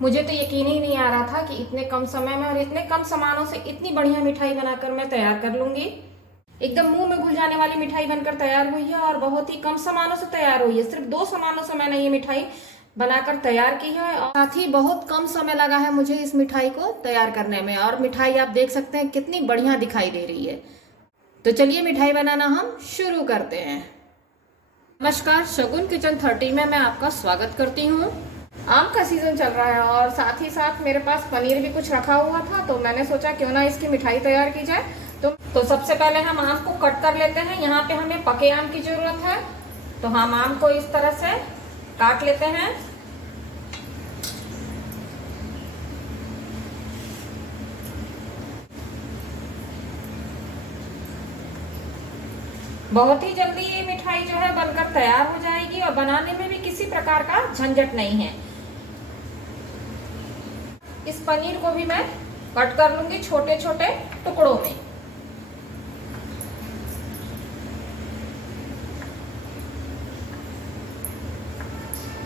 मुझे तो यकीन ही नहीं आ रहा था कि इतने कम समय में और इतने कम सामानों से इतनी बढ़िया मिठाई बनाकर मैं तैयार कर लूंगी। एकदम मुंह में घुल जाने वाली मिठाई बनकर तैयार हुई है और बहुत ही कम सामानों से तैयार हुई है। सिर्फ 2 सामानों से मैंने ये मिठाई बनाकर तैयार की है और साथ ही बहुत कम समय लगा है मुझे इस मिठाई को तैयार करने में। और मिठाई आप देख सकते हैं कितनी बढ़िया दिखाई दे रही है। तो चलिए मिठाई बनाना हम शुरू करते हैं। नमस्कार, शगुन किचन 30 में मैं आपका स्वागत करती हूँ। आम का सीजन चल रहा है और साथ ही साथ मेरे पास पनीर भी कुछ रखा हुआ था, तो मैंने सोचा क्यों ना इसकी मिठाई तैयार की जाए। तो सबसे पहले हम आम को कट कर लेते हैं। यहाँ पे हमें पके आम की जरूरत है, तो हम आम को इस तरह से काट लेते हैं। बहुत ही जल्दी ये मिठाई जो है बनकर तैयार हो जाएगी और बनाने में भी किसी प्रकार का झंझट नहीं है। इस पनीर को भी मैं कट कर लूंगी छोटे छोटे टुकड़ों में।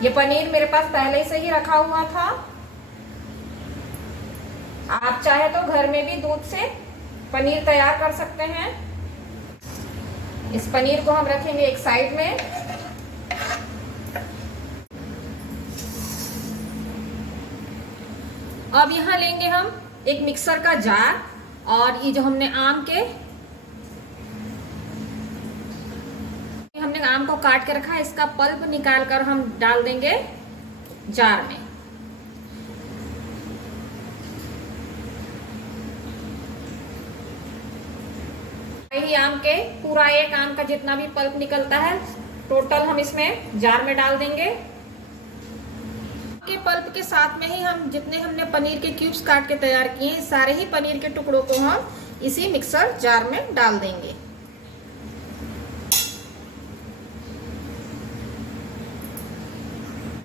ये पनीर मेरे पास पहले से ही रखा हुआ था। आप चाहे तो घर में भी दूध से पनीर तैयार कर सकते हैं। इस पनीर को हम रखेंगे एक साइड में। अब यहाँ लेंगे हम एक मिक्सर का जार और ये जो हमने आम को काट के रखा है, इसका पल्प निकाल कर हम डाल देंगे जार में। पूरा एक आम का जितना भी पल्प निकलता है टोटल हम इसमें जार में डाल देंगे। के पल्प के साथ में ही हम जितने हमने पनीर के क्यूब्स काट के तैयार किए हैं, सारे ही पनीर के टुकड़ों को हम इसी मिक्सर जार में डाल देंगे।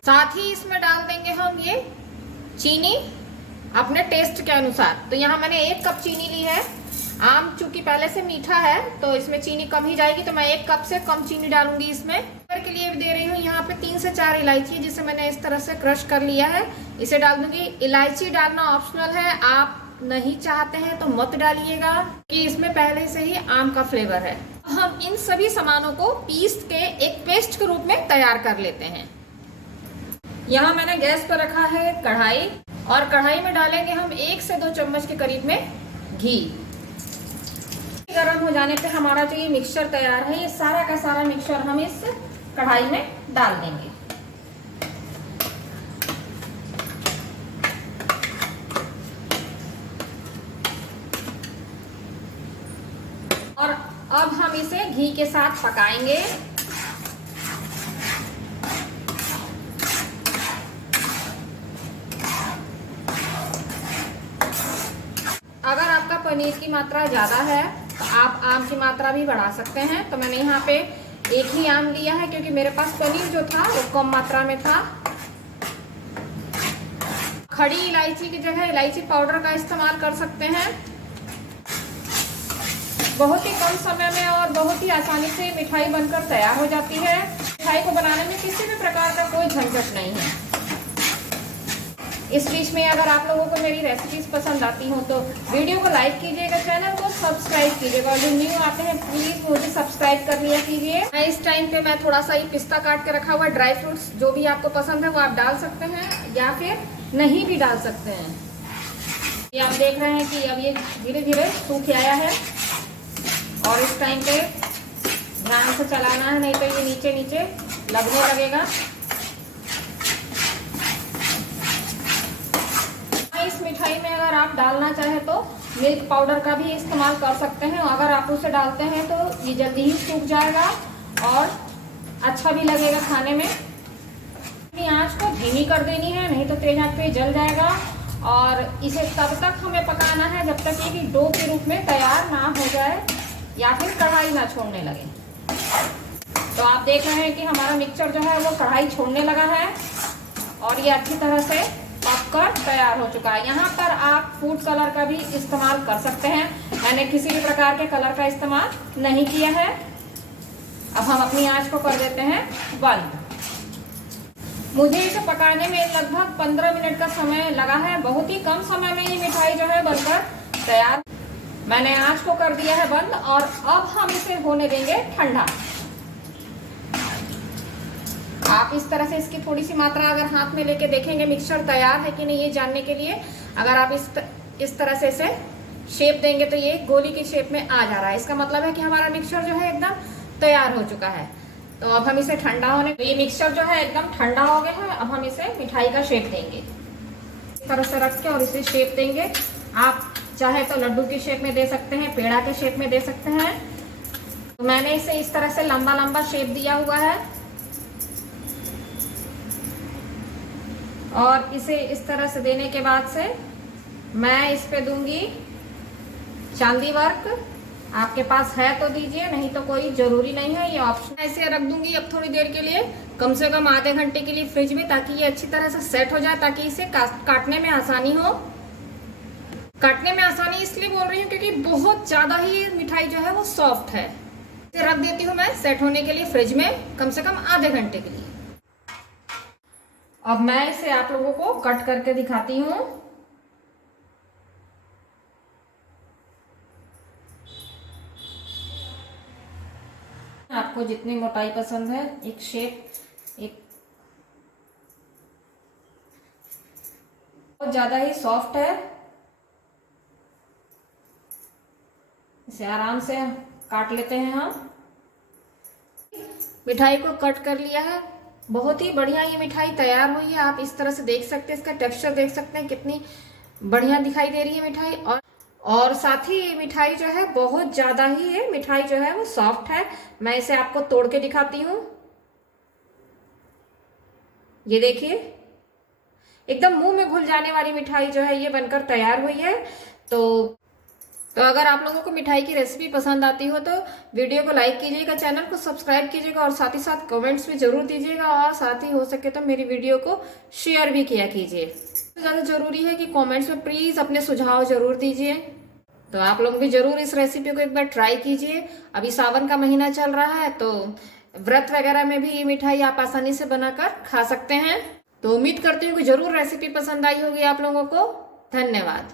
साथ ही इसमें डाल देंगे हम ये चीनी अपने टेस्ट के अनुसार। तो यहाँ मैंने 1 कप चीनी ली है। आम चूंकि पहले से मीठा है तो इसमें चीनी कम ही जाएगी, तो मैं 1 कप से कम चीनी डालूंगी इसमें। के लिए भी दे रही हूँ यहाँ पे 3 से 4 इलायची, जिसे मैंने इस तरह से क्रश कर लिया है, इसे डाल दूंगी। इलायची डालना ऑप्शनल है, आप नहीं चाहते हैं तो मत डालिएगा कि इसमें पहले से ही आम का फ्लेवर है। हम इन सभी सामानों को पीस के एक पेस्ट के रूप में तैयार कर लेते हैं। यहाँ मैंने गैस पर रखा है कढ़ाई और कढ़ाई में डालेंगे हम 1 से 2 चम्मच के करीब में घी। गर्म हो जाने पे हमारा जो ये मिक्सचर तैयार है, ये सारा का सारा मिक्सचर हम इस कढ़ाई में डाल देंगे। और अब हम इसे घी के साथ पकाएंगे। अगर आपका पनीर की मात्रा ज्यादा है तो आप आम की मात्रा भी बढ़ा सकते हैं। तो मैंने यहाँ पे 1 ही आम लिया है क्योंकि मेरे पास पनीर जो था वो कम मात्रा में था। खड़ी इलायची की जगह इलायची पाउडर का इस्तेमाल कर सकते हैं। बहुत ही कम समय में और बहुत ही आसानी से मिठाई बनकर तैयार हो जाती है। मिठाई को बनाने में किसी भी प्रकार का कोई झंझट नहीं है। इस बीच में अगर आप लोगों को मेरी रेसिपीज पसंद आती हो तो वीडियो को लाइक कीजिएगा, चैनल को सब्सक्राइब कीजिएगा और जो न्यू आते हैं प्लीज मुझे सब्सक्राइब कर लिया कीजिए। इस टाइम पे मैं थोड़ा सा ही पिस्ता काट के रखा हुआ है, ड्राई फ्रूट्स जो भी आपको पसंद है वो आप डाल सकते हैं या फिर नहीं भी डाल सकते हैं। ये आप देख रहे हैं कि अब ये धीरे धीरे सूख आया है और इस टाइम पे ध्यान से चलाना है, नहीं तो ये नीचे नीचे लगने लगेगा। इस मिठाई में अगर आप डालना चाहे तो मिल्क पाउडर का भी इस्तेमाल कर सकते हैं। अगर आप उसे डालते हैं तो ये जल्दी ही सूख जाएगा और अच्छा भी लगेगा खाने में। आंच को धीमी कर देनी है, नहीं तो तेज आंच पे जल जाएगा। और इसे तब तक हमें पकाना है जब तक ये डो के रूप में तैयार ना हो जाए या फिर कढ़ाई ना छोड़ने लगे। तो आप देख रहे हैं कि हमारा मिक्सचर जो है वो कढ़ाई छोड़ने लगा है और ये अच्छी तरह से पककर तैयार हो चुका है। यहाँ पर आप फूड कलर का भी इस्तेमाल कर सकते हैं, मैंने किसी भी प्रकार के कलर का इस्तेमाल नहीं किया है। अब हम अपनी आंच को कर देते हैं बंद। मुझे इसे पकाने में लगभग 15 मिनट का समय लगा है। बहुत ही कम समय में ये मिठाई जो है बनकर तैयार। मैंने आंच को कर दिया है बंद और अब हम इसे होने देंगे ठंडा। आप इस तरह से इसकी थोड़ी सी मात्रा अगर हाथ में लेके देखेंगे मिक्सचर तैयार है कि नहीं ये जानने के लिए। अगर आप इस तरह से इसे शेप देंगे तो ये गोली की शेप में आ जा रहा है। इसका मतलब है कि हमारा मिक्सचर जो है एकदम तैयार हो चुका है। तो अब हम इसे ठंडा होने, तो ये मिक्सचर जो है एकदम ठंडा हो गया है। अब हम इसे मिठाई का शेप देंगे, इस तरह से रख के और इसे शेप देंगे। आप चाहे तो लड्डू की शेप में दे सकते हैं, पेड़ा के शेप में दे सकते हैं। तो मैंने इसे इस तरह से लंबा लंबा शेप दिया हुआ है और इसे इस तरह से देने के बाद से मैं इस पे दूंगी चांदी वर्क। आपके पास है तो दीजिए, नहीं तो कोई जरूरी नहीं है, ये ऑप्शन। ऐसे रख दूंगी अब थोड़ी देर के लिए, कम से कम आधे घंटे के लिए फ्रिज में, ताकि ये अच्छी तरह से सेट हो जाए, ताकि इसे काटने में आसानी हो। काटने में आसानी इसलिए बोल रही हूँ क्योंकि बहुत ज्यादा ही मिठाई जो है वो सॉफ्ट है। इसे रख देती हूँ मैं सेट होने के लिए फ्रिज में, कम से कम आधे घंटे के लिए। अब मैं इसे आप लोगों को कट करके दिखाती हूँ। आपको जितनी मोटाई पसंद है, एक शेप, एक बहुत ज्यादा ही सॉफ्ट है। इसे आराम से काट लेते हैं हम। मिठाई को कट कर लिया है, बहुत ही बढ़िया ये मिठाई तैयार हुई है। आप इस तरह से देख सकते हैं, इसका टेक्सचर देख सकते हैं कितनी बढ़िया दिखाई दे रही है मिठाई। और साथ ही ये मिठाई जो है बहुत ज्यादा ही है, मिठाई जो है वो सॉफ्ट है। मैं इसे आपको तोड़ के दिखाती हूँ। ये देखिए, एकदम मुंह में घुल जाने वाली मिठाई जो है ये बनकर तैयार हुई है। तो अगर आप लोगों को मिठाई की रेसिपी पसंद आती हो तो वीडियो को लाइक कीजिएगा, चैनल को सब्सक्राइब कीजिएगा और साथ ही साथ कमेंट्स भी जरूर दीजिएगा। और साथ ही हो सके तो मेरी वीडियो को शेयर भी किया कीजिए। ज़्यादा जरूरी है कि कमेंट्स में प्लीज़ अपने सुझाव जरूर दीजिए। तो आप लोग भी जरूर इस रेसिपी को एक बार ट्राई कीजिए। अभी सावन का महीना चल रहा है, तो व्रत वगैरह में भी ये मिठाई आप आसानी से बनाकर खा सकते हैं। तो उम्मीद करती हूँ कि जरूर रेसिपी पसंद आई होगी आप लोगों को। धन्यवाद।